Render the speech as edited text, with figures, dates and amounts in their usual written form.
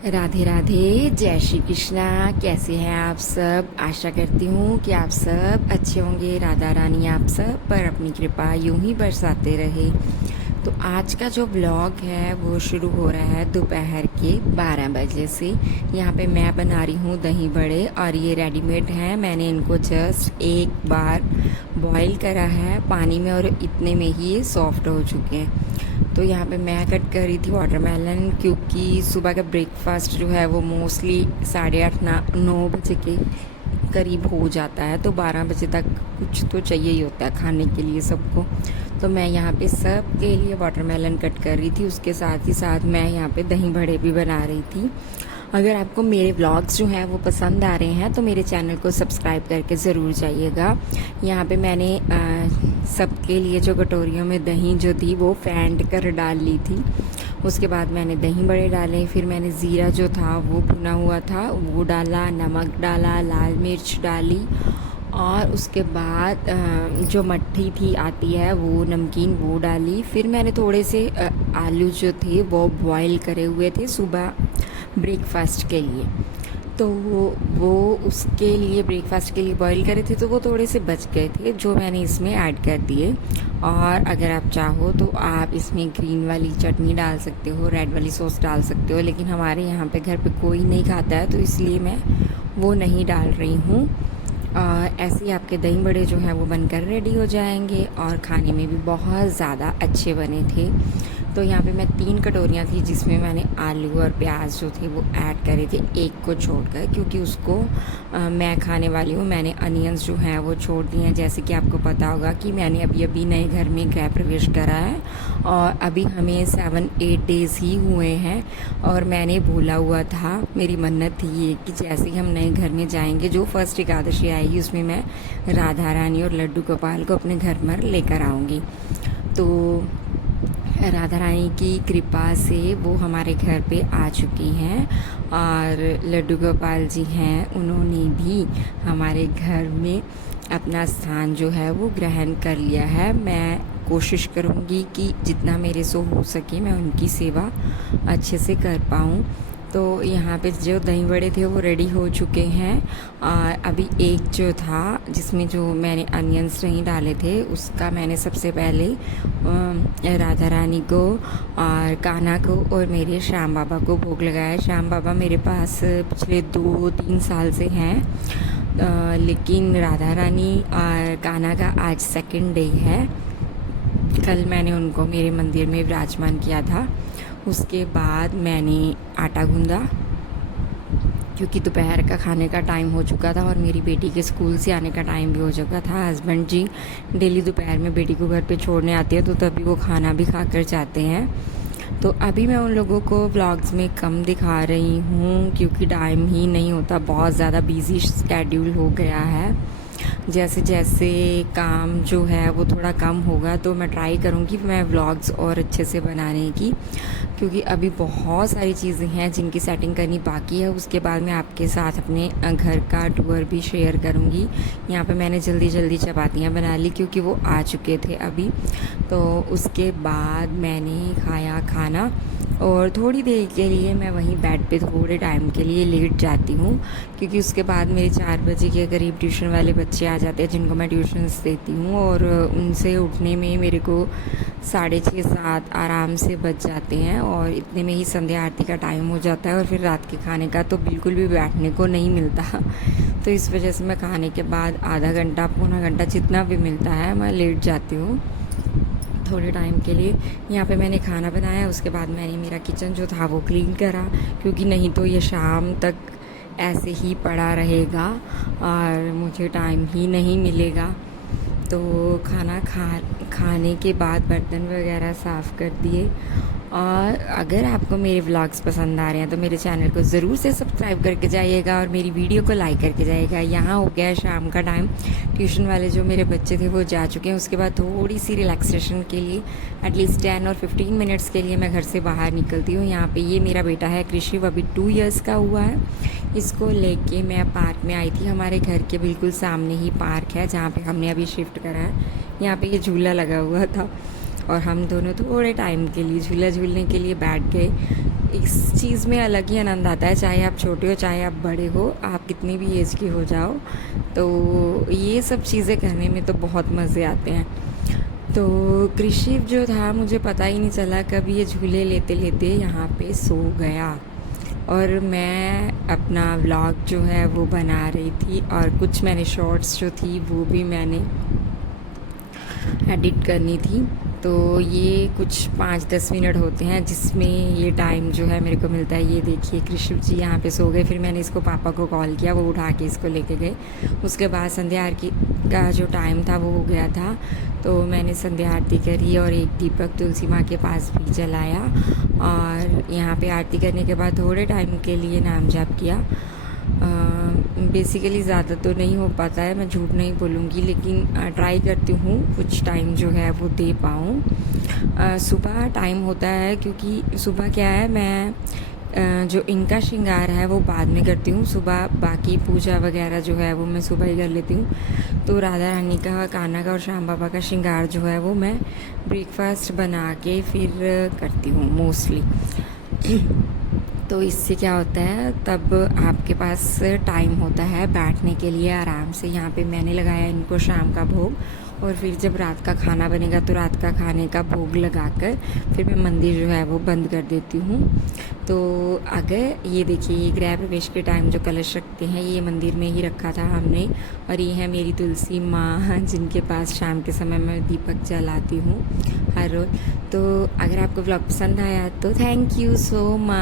राधे राधे, जय श्री कृष्णा। कैसे हैं आप सब? आशा करती हूँ कि आप सब अच्छे होंगे। राधा रानी आप सब पर अपनी कृपा यूं ही बरसाते रहे। तो आज का जो ब्लॉग है वो शुरू हो रहा है दोपहर के 12 बजे से। यहाँ पे मैं बना रही हूँ दही बड़े और ये रेडीमेड हैं। मैंने इनको जस्ट एक बार बॉईल करा है पानी में और इतने में ही ये सॉफ्ट हो चुके हैं। तो यहाँ पे मैं कट कर रही थी वाटरमेलन, क्योंकि सुबह का ब्रेकफास्ट जो है वो मोस्टली 8:30-9 बजे के करीब हो जाता है। तो 12 बजे तक कुछ तो चाहिए ही होता है खाने के लिए सबको। तो मैं यहाँ पे सब के लिए वाटरमेलन कट कर रही थी, उसके साथ ही साथ मैं यहाँ पे दही बड़े भी बना रही थी। अगर आपको मेरे व्लॉग्स जो हैं वो पसंद आ रहे हैं तो मेरे चैनल को सब्सक्राइब करके ज़रूर जाइएगा। यहाँ पे मैंने सबके लिए जो कटोरियों में दही जो थी वो फेंट कर डाल ली थी। उसके बाद मैंने दही बड़े डाले, फिर मैंने ज़ीरा जो था वो भुना हुआ था वो डाला, नमक डाला, लाल मिर्च डाली और उसके बाद जो मट्ठी थी आती है वो नमकीन वो डाली। फिर मैंने थोड़े से आलू जो थे वो बॉईल करे हुए थे सुबह ब्रेकफास्ट के लिए, तो वो उसके लिए ब्रेकफास्ट के लिए बॉईल करे थे तो वो थोड़े से बच गए थे जो मैंने इसमें ऐड कर दिए। और अगर आप चाहो तो आप इसमें ग्रीन वाली चटनी डाल सकते हो, रेड वाली सॉस डाल सकते हो, लेकिन हमारे यहाँ पे घर पे कोई नहीं खाता है तो इसलिए मैं वो नहीं डाल रही हूँ। ऐसे ही आपके दही बड़े जो हैं वो बनकर रेडी हो जाएंगे और खाने में भी बहुत ज़्यादा अच्छे बने थे। तो यहाँ पे मैं 3 कटोरियाँ थी जिसमें मैंने आलू और प्याज जो थे वो ऐड करे थे, एक को छोड़कर, क्योंकि उसको मैं खाने वाली हूँ। मैंने अनियंस जो हैं वो छोड़ दिए हैं। जैसे कि आपको पता होगा कि मैंने अभी अभी नए घर में गृह प्रवेश करा है और अभी हमें 7-8 डेज़ ही हुए हैं। और मैंने बोला हुआ था, मेरी मन्नत थी ये कि जैसे ही हम नए घर में जाएंगे, जो फर्स्ट एकादशी आएगी उसमें मैं राधा रानी और लड्डू गोपाल को अपने घर पर लेकर आऊँगी। तो राधा रानी की कृपा से वो हमारे घर पे आ चुकी हैं और लड्डू गोपाल जी हैं, उन्होंने भी हमारे घर में अपना स्थान जो है वो ग्रहण कर लिया है। मैं कोशिश करूँगी कि जितना मेरे से हो सके मैं उनकी सेवा अच्छे से कर पाऊँ। तो यहाँ पे जो दही बड़े थे वो रेडी हो चुके हैं और अभी एक जो था जिसमें जो मैंने अनियंस नहीं डाले थे उसका मैंने सबसे पहले राधा रानी को और कान्हा को और मेरे श्याम बाबा को भोग लगाया। श्याम बाबा मेरे पास पिछले 2-3 साल से हैं, लेकिन राधा रानी और कान्हा का आज सेकंड डे है। कल मैंने उनको मेरे मंदिर में विराजमान किया था। उसके बाद मैंने आटा गूंदा, क्योंकि दोपहर का खाने का टाइम हो चुका था और मेरी बेटी के स्कूल से आने का टाइम भी हो चुका था। हस्बैंड जी डेली दोपहर में बेटी को घर पे छोड़ने आते हैं तो तभी वो खाना भी खा कर जाते हैं। तो अभी मैं उन लोगों को व्लॉग्स में कम दिखा रही हूँ क्योंकि टाइम ही नहीं होता, बहुत ज़्यादा बिजी स्केड्यूल हो गया है। जैसे जैसे काम जो है वो थोड़ा कम होगा तो मैं ट्राई करूँगी मैं व्लॉग्स और अच्छे से बनाने की, क्योंकि अभी बहुत सारी चीज़ें हैं जिनकी सेटिंग करनी बाकी है। उसके बाद मैं आपके साथ अपने घर का टूर भी शेयर करूँगी। यहाँ पे मैंने जल्दी जल्दी चपातियाँ बना ली क्योंकि वो आ चुके थे अभी। तो उसके बाद मैंने खाया खाना और थोड़ी देर के लिए मैं वहीं बेड पे थोड़े टाइम के लिए लेट जाती हूँ, क्योंकि उसके बाद मेरे 4 बजे के करीब ट्यूशन वाले बच्चे आ जाते हैं जिनको मैं ट्यूशन्स देती हूँ और उनसे उठने में मेरे को 6:30-7 आराम से बज जाते हैं और इतने में ही संध्या आरती का टाइम हो जाता है और फिर रात के खाने का तो बिल्कुल भी बैठने को नहीं मिलता। तो इस वजह से मैं खाने के बाद आधा घंटा पौना घंटा जितना भी मिलता है मैं लेट जाती हूँ थोड़े टाइम के लिए। यहाँ पे मैंने खाना बनाया, उसके बाद मैंने मेरा किचन जो था वो क्लीन करा, क्योंकि नहीं तो ये शाम तक ऐसे ही पड़ा रहेगा और मुझे टाइम ही नहीं मिलेगा। तो खाने के बाद बर्तन वगैरह साफ़ कर दिए। और अगर आपको मेरे व्लॉग्स पसंद आ रहे हैं तो मेरे चैनल को ज़रूर से सब्सक्राइब करके जाइएगा और मेरी वीडियो को लाइक करके जाइएगा। यहाँ हो गया शाम का टाइम, ट्यूशन वाले जो मेरे बच्चे थे वो जा चुके हैं। उसके बाद थोड़ी सी रिलैक्सेशन के लिए एटलीस्ट 10 और 15 मिनट्स के लिए मैं घर से बाहर निकलती हूँ। यहाँ पे ये मेरा बेटा है कृषि, वो अभी 2 इयर्स का हुआ है। इसको लेके मैं पार्क में आई थी। हमारे घर के बिल्कुल सामने ही पार्क है जहाँ पे हमने अभी शिफ्ट करा है। यहाँ पे ये झूला लगा हुआ था और हम दोनों थोड़े टाइम के लिए झूला झूलने के लिए बैठ गए। इस चीज़ में अलग ही आनंद आता है, चाहे आप छोटे हो चाहे आप बड़े हो, आप कितनी भी एज के हो जाओ, तो ये सब चीज़ें करने में तो बहुत मज़े आते हैं। तो कृषि जो था मुझे पता ही नहीं चला कब ये झूले लेते लेते यहाँ पे सो गया, और मैं अपना व्लॉग जो है वो बना रही थी, और कुछ मैंने शॉर्ट्स जो थी वो भी मैंने एडिट करनी थी। तो ये कुछ 5-10 मिनट होते हैं जिसमें ये टाइम जो है मेरे को मिलता है। ये देखिए कृष्ण जी यहाँ पे सो गए, फिर मैंने इसको पापा को कॉल किया, वो उठा के इसको लेके गए। उसके बाद संध्या आरती का जो टाइम था वो हो गया था, तो मैंने संध्या आरती करी और एक दीपक तुलसी माँ के पास भी जलाया, और यहाँ पे आरती करने के बाद थोड़े टाइम के लिए नाम जाप किया। बेसिकली ज़्यादा तो नहीं हो पाता है, मैं झूठ नहीं बोलूँगी, लेकिन ट्राई करती हूँ कुछ टाइम जो है वो दे पाऊँ। सुबह टाइम होता है, क्योंकि सुबह क्या है, मैं जो इनका श्रृंगार है वो बाद में करती हूँ। सुबह बाकी पूजा वगैरह जो है वो मैं सुबह ही कर लेती हूँ। तो राधा रानी का, कान्हा का और श्याम बाबा का श्रृंगार जो है वो मैं ब्रेकफास्ट बना के फिर करती हूँ मोस्टली। तो इससे क्या होता है, तब आपके पास टाइम होता है बैठने के लिए आराम से। यहाँ पे मैंने लगाया इनको शाम का भोग, और फिर जब रात का खाना बनेगा तो रात का खाने का भोग लगाकर फिर मैं मंदिर जो है वो बंद कर देती हूँ। तो अगर ये देखिए, ये गृह प्रवेश के टाइम जो कलश रखते हैं ये मंदिर में ही रखा था हमने, और ये है मेरी तुलसी माँ जिनके पास शाम के समय मैं दीपक जलाती हूँ हर रोज़। तो अगर आपको व्लॉग पसंद आया तो थैंक यू सो मच।